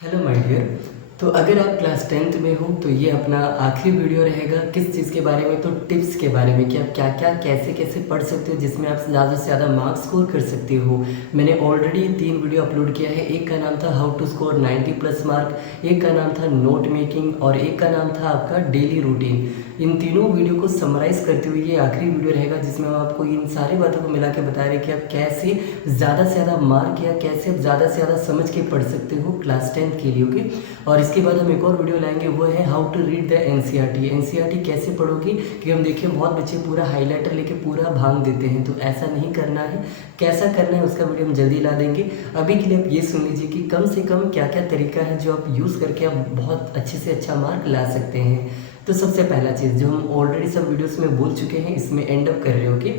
Hello my dear. तो अगर आप क्लास 10th में हो तो ये अपना आखिरी वीडियो रहेगा किस चीज़ के बारे में, तो टिप्स के बारे में कि आप क्या क्या कैसे कैसे पढ़ सकते हो जिसमें आप ज़्यादा से ज़्यादा मार्क्स स्कोर कर सकते हो। मैंने ऑलरेडी 3 वीडियो अपलोड किया है। एक का नाम था हाउ टू स्कोर 90+ मार्क, एक का नाम था नोट मेकिंग और एक का नाम था आपका डेली रूटीन। इन तीनों वीडियो को समराइज़ करते हुए ये आखिरी वीडियो रहेगा जिसमें हम आपको इन सारी बातों को मिला के बता रहे हैं कि आप कैसे ज़्यादा से ज़्यादा मार्क या कैसे आप ज़्यादा से ज़्यादा समझ के पढ़ सकते हो क्लास 10th के लिए। ओके, और इसके बाद हम एक और वीडियो लाएंगे, वो है how to read the NCERT. NCERT कैसे पढ़ोगे, कि हम देखिए बहुत बच्चे पूरा हाईलाइटर लेके पूरा भांग देते हैं, तो ऐसा नहीं करना है। कैसा करना है उसका वीडियो हम जल्दी ला देंगे। अभी के लिए आप ये सुन लीजिए कि कम से कम क्या क्या तरीका है जो आप यूज़ करके आप बहुत अच्छे से अच्छा मार्क ला सकते हैं। तो सबसे पहला चीज़ जो हम ऑलरेडी सब वीडियोस में बोल चुके हैं, इसमें एंड अप कर रहे हो। ओके,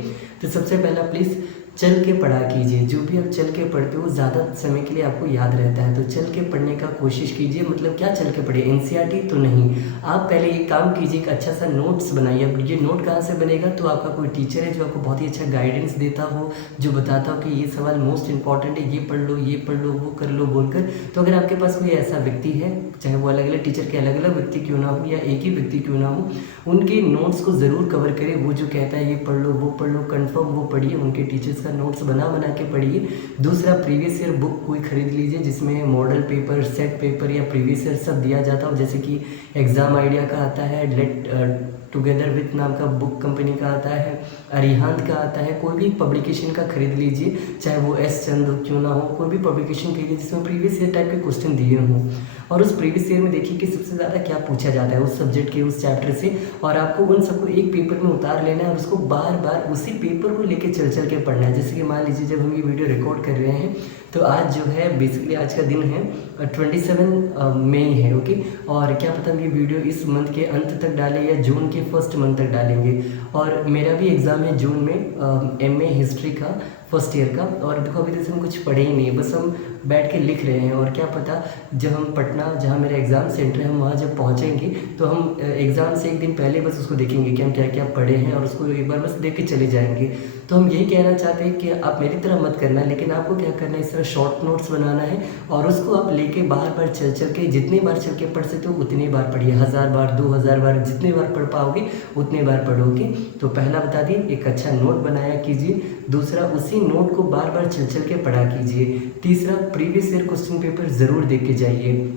तो सबसे पहला प्लीज़ चल के पढ़ा कीजिए। जो भी आप चल के पढ़ते हो ज़्यादा समय के लिए आपको याद रहता है, तो चल के पढ़ने का कोशिश कीजिए। मतलब क्या चल के पढ़िए, एनसीईआरटी तो नहीं। आप पहले एक काम कीजिए, एक अच्छा सा नोट्स बनाइए। अब ये नोट कहाँ से बनेगा, तो आपका कोई टीचर है जो आपको बहुत ही अच्छा गाइडेंस देता हो, जो बताता हो कि ये सवाल मोस्ट इंपॉर्टेंट है, ये पढ़ लो, ये पढ़ लो, वो कर लो बोलकर। तो अगर आपके पास कोई ऐसा व्यक्ति है, चाहे वो अलग अलग टीचर के अलग अलग व्यक्ति क्यों ना हो या एक ही व्यक्ति क्यों ना हो, उनके नोट्स को ज़रूर कवर करें। वो जो कहता है ये पढ़ लो, वो पढ़ लो, कंफर्म वो पढ़िए। उनके टीचर्स का नोट्स बना के पढ़िए। दूसरा, प्रीवियस ईयर बुक कोई खरीद लीजिए जिसमें मॉडल पेपर, सेट पेपर या प्रीवियस ईयर सब दिया जाता हो। जैसे कि एग्ज़ाम आइडिया का आता है, लेट टुगेदर विथ नाम का बुक कंपनी का आता है, अरिहंत का आता है। कोई भी पब्लिकेशन का खरीद लीजिए, चाहे वो एस चंद क्यों ना हो, कोई भी पब्लिकेशन खरीदिए जिसमें प्रीवियस ईयर टाइप के क्वेश्चन दिए हों। और उस प्रीवियस ईयर में देखिए कि सबसे ज़्यादा क्या पूछा जाता है उस सब्जेक्ट के, उस चैप्टर से, और आपको उन सबको एक पेपर में उतार लेना है और उसको बार बार उसी पेपर को लेके चल के पढ़ना है। जैसे कि मान लीजिए जब हम ये वीडियो रिकॉर्ड कर रहे हैं तो आज जो है बेसिकली आज का दिन है 27 मई है। ओके, और क्या पता हम ये वीडियो इस मंथ के अंत तक डालें या जून के फर्स्ट मंथ तक डालेंगे। और मेरा भी एग्ज़ाम है जून में, एमए हिस्ट्री का फर्स्ट ईयर का। और देखो अभी तक हम कुछ पढ़े ही नहीं, बस हम बैठ के लिख रहे हैं। और क्या पता जब हम पटना, जहाँ मेरा एग्ज़ाम सेंटर है, हम वहाँ जब पहुँचेंगे तो हम एग्ज़ाम से एक दिन पहले बस उसको देखेंगे कि हम क्या क्या पढ़े हैं और उसको एक बार बस देख के चले जाएंगे। तो हम यही कहना चाहते हैं कि आप मेरी तरह मत करना, लेकिन आपको क्या करना है, इस तरह शॉर्ट नोट्स बनाना है और उसको आप लेके बार बार चल के, जितनी बार चल के पढ़ सकते हो उतनी बार पढ़िए। 1000 बार, 2000 बार, जितने बार पढ़ पाओगे उतने बार पढ़ोगे। तो पहला बता दिए, एक अच्छा नोट बनाया कीजिए। दूसरा, उसी नोट को बार बार चल के पढ़ा कीजिए। तीसरा, प्रीवियस ईयर क्वेश्चन पेपर ज़रूर देख के जाइए।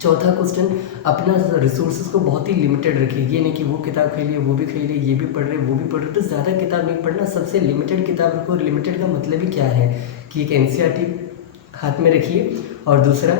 चौथा क्वेश्चन, अपना रिसोर्सेज को बहुत ही लिमिटेड रखिए। ये नहीं कि वो किताब खरीद लिए, वो भी खरीद लिए, ये भी पढ़ रहे, वो भी पढ़ रहे, तो ज़्यादा किताब नहीं पढ़ना। सबसे लिमिटेड किताब रखो। लिमिटेड का मतलब ही क्या है कि एक एनसीईआरटी हाथ में रखिए, और दूसरा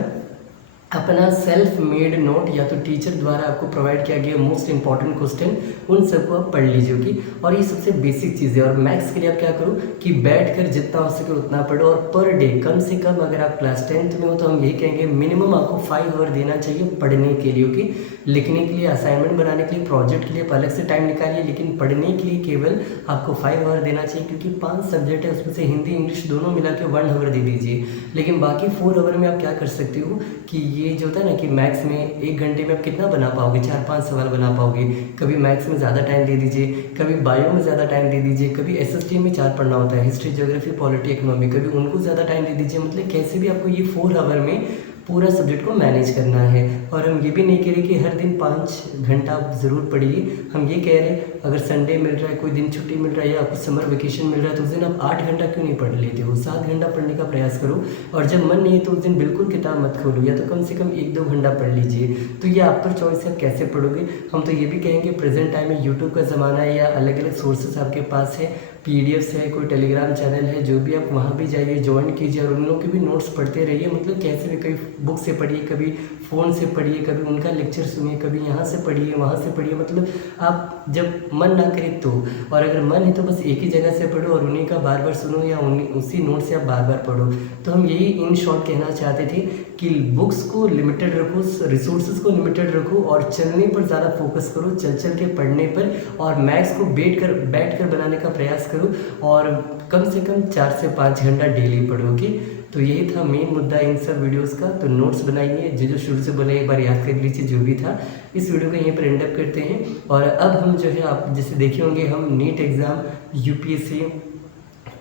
अपना सेल्फ मेड नोट या तो टीचर द्वारा आपको प्रोवाइड किया गया मोस्ट इंपॉर्टेंट क्वेश्चन, उन सबको आप पढ़ लीजिए कि। और ये सबसे बेसिक चीज़ है। और मैथ्स के लिए आप क्या करो कि बैठकर जितना हो सके उतना पढ़ो, और पर डे कम से कम, अगर आप क्लास 10th में हो तो हम यही कहेंगे मिनिमम आपको 5 आवर देना चाहिए पढ़ने के लिए। ओके, लिखने के लिए, असाइनमेंट बनाने के लिए, प्रोजेक्ट के लिए अलग से टाइम निकालिए, लेकिन पढ़ने के लिए केवल आपको 5 आवर देना चाहिए। क्योंकि 5 सब्जेक्ट है, उसमें से हिंदी इंग्लिश दोनों मिला के 1 आवर दे दीजिए। लेकिन बाकी 4 आवर में आप क्या कर सकते हो कि ये जो होता है ना कि मैथ्स में 1 घंटे में आप कितना बना पाओगे, 4-5 सवाल बना पाओगे। कभी मैथ्स में ज़्यादा टाइम दे दीजिए, कभी बायो में ज़्यादा टाइम दे दीजिए, कभी एसएसटी में 4 पढ़ना होता है, हिस्ट्री, ज्योग्राफी, पॉलिटी, इकोनॉमी, कभी उनको ज़्यादा टाइम दे दीजिए। मतलब कैसे भी आपको ये 4 आवर में पूरा सब्जेक्ट को मैनेज करना है। और हम ये भी नहीं कह रहे कि हर दिन 5 घंटा आप ज़रूर पढ़िए। हम ये कह रहे हैं अगर संडे मिल रहा है, कोई दिन छुट्टी मिल रहा है, या आपको समर वेकेशन मिल रहा है, तो उस दिन आप 8 घंटा क्यों नहीं पढ़ लेते हो, 7 घंटा पढ़ने का प्रयास करो। और जब मन नहीं है तो उस दिन बिल्कुल किताब मत खोलो, या तो कम से कम 1-2 घंटा पढ़ लीजिए। तो ये आप पर चॉइस है आप कैसे पढ़ोगे। हम तो ये भी कहेंगे प्रेजेंट टाइम में यूट्यूब का ज़माना है, या अलग अलग सोर्सेस आपके पास है, पीडीएफ्स है, कोई टेलीग्राम चैनल है, जो भी आप वहाँ भी जाइए, ज्वाइन कीजिए और उन लोगों के भी नोट्स पढ़ते रहिए। मतलब कैसे भी, कभी बुक से पढ़िए, कभी फ़ोन से पढ़िए, कभी उनका लेक्चर सुनिए, कभी यहाँ से पढ़िए, वहाँ से पढ़िए। मतलब आप जब मन ना करे तो, और अगर मन है तो बस एक ही जगह से पढ़ो और उन्हीं का बार बार सुनो, या उसी नोट से आप बार बार पढ़ो। तो हम यही इन शॉर्ट कहना चाहते थे कि बुक्स को लिमिटेड रखो, रिसोर्सेज को लिमिटेड रखो, और चलने पर ज़्यादा फोकस करो, चल के पढ़ने पर, और मैथ्स को बैठ कर बनाने का प्रयास करो, और कम से कम 4 से 5 घंटा डेली पढ़ोगे। तो यही था मेन मुद्दा इन सब वीडियोस का। तो नोट्स बनाइए, जो शुरू से बोला एक बार याद कर लीजिए जो भी था। इस वीडियो को यहीं पर एंड अप करते हैं। और अब हम जो है, आप जैसे देखे होंगे, हम नीट एग्ज़ाम, यूपीएससी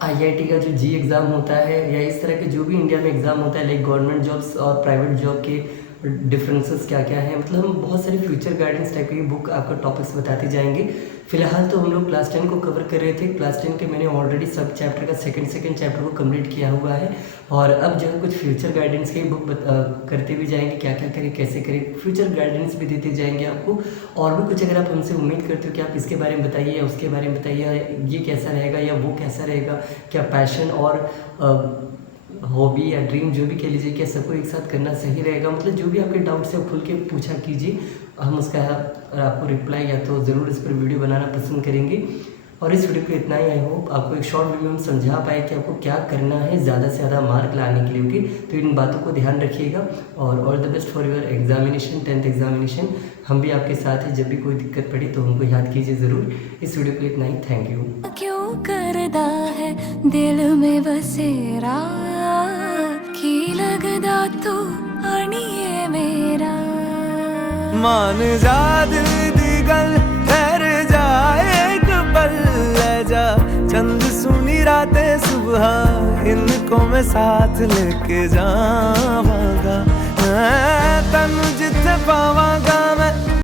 आईआईटी का जो जी एग्ज़ाम होता है या इस तरह के जो भी इंडिया में एग्ज़ाम होता है, लाइक गवर्नमेंट जॉब्स और प्राइवेट जॉब के डिफरेंसेस क्या क्या हैं, मतलब हम बहुत सारे फ्यूचर गाइडेंस टाइप की बुक आपको टॉपिक्स बताते जाएंगे। फिलहाल तो हम लोग क्लास 10 को कवर कर रहे थे। क्लास 10 के मैंने ऑलरेडी सब चैप्टर का सेकंड चैप्टर को कंप्लीट किया हुआ है, और अब जो है कुछ फ्यूचर गाइडेंस की बुक करते भी जाएंगे, क्या क्या करें कैसे करें, फ्यूचर गाइडेंस भी देते जाएंगे आपको। और भी कुछ अगर आप हमसे उम्मीद करते हो कि आप इसके बारे में बताइए या उसके बारे में बताइए, ये कैसा रहेगा या वो कैसा रहेगा, क्या पैशन और हॉबी या ड्रीम जो भी कह लीजिए, क्या सबको एक साथ करना सही रहेगा, मतलब जो भी आपके डाउट्स है खुल के पूछा कीजिए, हम उसका आपको रिप्लाई या तो ज़रूर इस पर वीडियो बनाना पसंद करेंगे। और इस वीडियो को इतना ही, आई होप आपको एक शॉर्ट वीडियो में समझा पाए कि आपको क्या करना है ज़्यादा से ज़्यादा मार्क लाने के लिए। ओके, तो इन बातों को ध्यान रखिएगा और all the best for your examination, 10th examination. हम भी आपके साथ हैं, जब भी कोई दिक्कत पड़ी तो हमको याद कीजिए ज़रूर। इस वीडियो के लिए इतना ही, थैंक यू। क्यों करदा है दिल में बसेरा की लगदा तू अणिए मेरा मान जा दिल दी गल ठहर जाए एक पल ले जा चंद सुनी रातें सुबह इनको मैं साथ लेके जावांगा मैं तनु जिथे पावांगा मैं